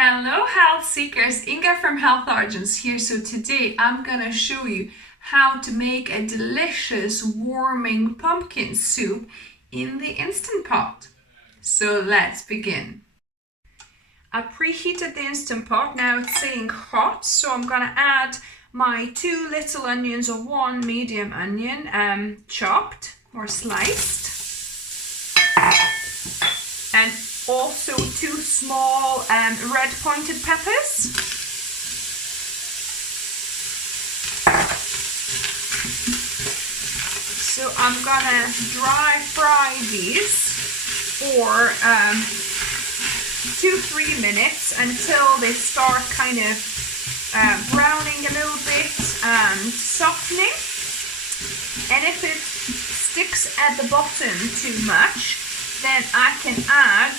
Hello health seekers, Inga from Health Origins here. So today I'm gonna show you how to make a delicious warming pumpkin soup in the Instant Pot. So let's begin. I preheated the Instant Pot, now it's saying hot, so I'm gonna add my 2 little onions or 1 medium onion chopped or sliced, and also 2 small red pointed peppers. So I'm gonna dry fry these for 2-3 minutes until they start kind of browning a little bit and softening. And if it sticks at the bottom too much, then I can add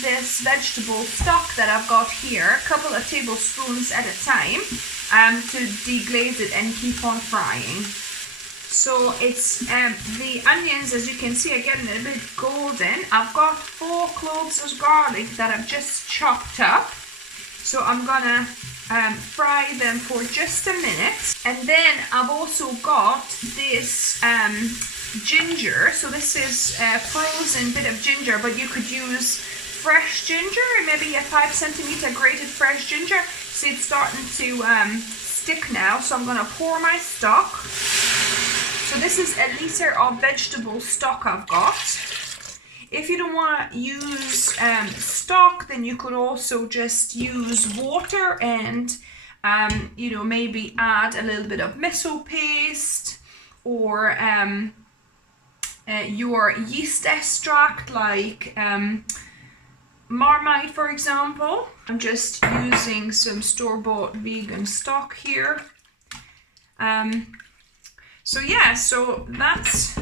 this vegetable stock that I've got here, a couple of tablespoons at a time, to deglaze it and keep on frying. So it's the onions, as you can see, are getting a bit golden. I've got 4 cloves of garlic that I've just chopped up. So I'm gonna fry them for just a minute. And then I've also got this ginger. So this is a frozen bit of ginger, but you could use fresh ginger, maybe a 5 centimeter grated fresh ginger. See, it's starting to stick now, so I'm gonna pour my stock. So this is a litre of vegetable stock I've got. If you don't want to use stock, then you could also just use water and maybe add a little bit of miso paste or your yeast extract, like Marmite, for example. I'm just using some store-bought vegan stock here. So that's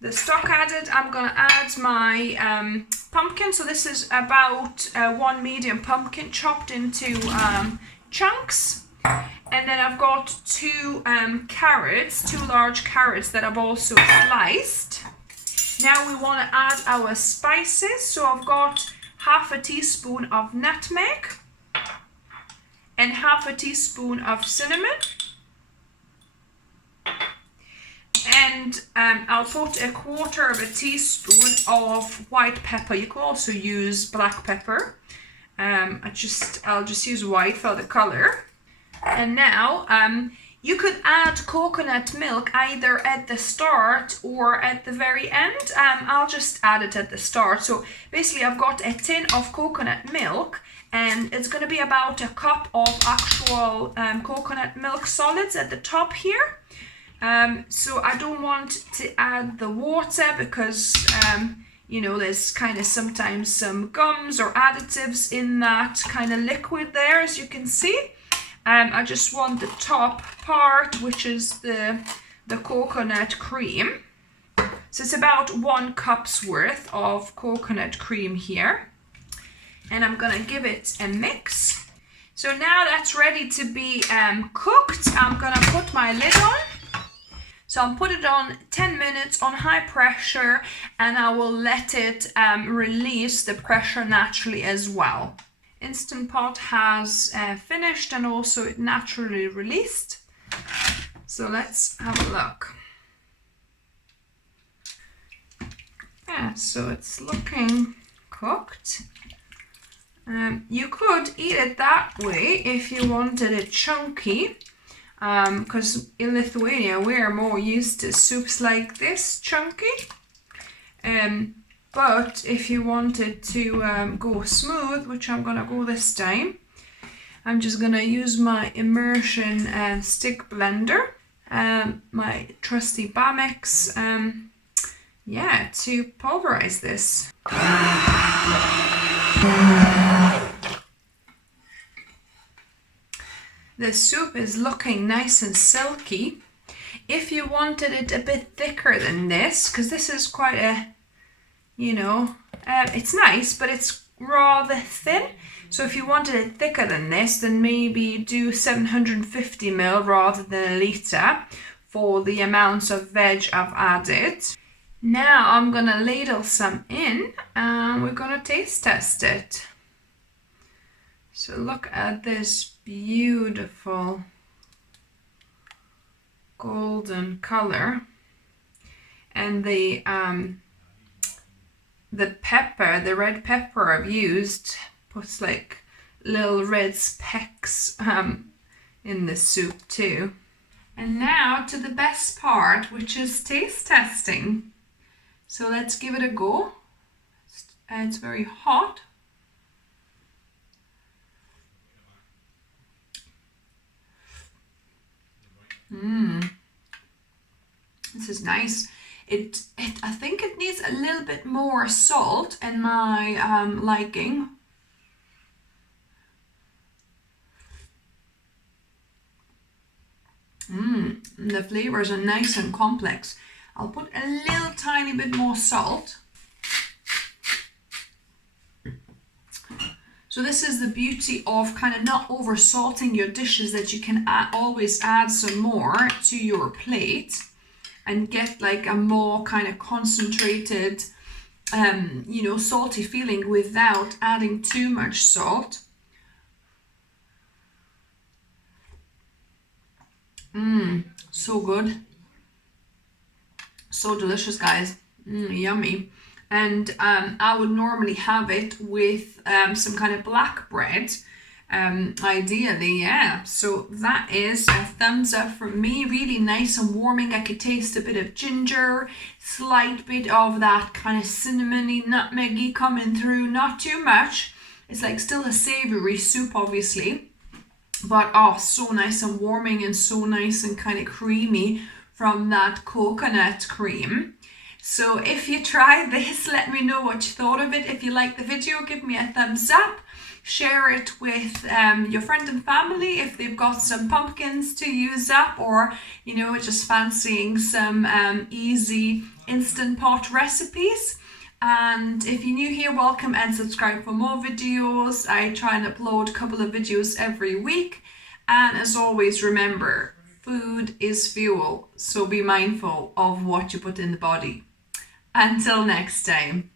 the stock added. I'm gonna add my pumpkin. So this is about 1 medium pumpkin chopped into chunks. And then I've got 2 carrots, 2 large carrots that I've also sliced. Now we want to add our spices. So I've got half a teaspoon of nutmeg and half a teaspoon of cinnamon. And I'll put a 1/4 of a teaspoon of white pepper. You can also use black pepper. I'll just use white for the color. And now you could add coconut milk either at the start or at the very end. I'll just add it at the start. So basically I've got a tin of coconut milk, and it's going to be about a cup of actual coconut milk solids at the top here. So I don't want to add the water because there's kind of sometimes some gums or additives in that kind of liquid there, as you can see. I just want the top part, which is the coconut cream. So it's about 1 cup's worth of coconut cream here. And I'm gonna give it a mix. So now that's ready to be cooked. I'm gonna put my lid on. So I'll put it on 10 minutes on high pressure, and I will let it release the pressure naturally as well. Instant Pot has finished and also it naturally released. So let's have a look. Yeah, so it's looking cooked. You could eat it that way if you wanted it chunky. Because in Lithuania we're more used to soups like this, chunky. But if you wanted to go smooth, which I'm gonna go this time, I'm just gonna use my immersion stick blender, my trusty Bamex, to pulverize this. The soup is looking nice and silky. If you wanted it a bit thicker than this, because this is quite a, it's nice, but it's rather thin. So if you wanted it thicker than this, then maybe do 750 ml rather than a litre for the amounts of veg I've added. Now I'm gonna ladle some in and we're gonna taste test it. So look at this beautiful golden color, and the pepper, the red pepper I've used, puts like little red specks in the soup too. And now to the best part, which is taste testing. So let's give it a go. It's very hot. This is nice. I think it needs a little bit more salt in my liking. The flavors are nice and complex. I'll put a little tiny bit more salt. So this is the beauty of kind of not over salting your dishes, that you can always add some more to your plate and get like a more kind of concentrated, salty feeling without adding too much salt. So good. So delicious, guys. Yummy. And I would normally have it with some kind of black bread, ideally, yeah. So that is a thumbs up from me. Really nice and warming. I could taste a bit of ginger, slight bit of that kind of cinnamony, nutmeggy coming through. Not too much. It's like still a savoury soup, obviously. But oh, so nice and warming, and so nice and kind of creamy from that coconut cream. So if you tried this, let me know what you thought of it. If you liked the video, give me a thumbs up. Share it with your friend and family if they've got some pumpkins to use up, or just fancying some easy instant pot recipes. And if you're new here, welcome and subscribe for more videos. I try and upload a couple of videos every week. And as always, remember, food is fuel, so be mindful of what you put in the body. Until next time.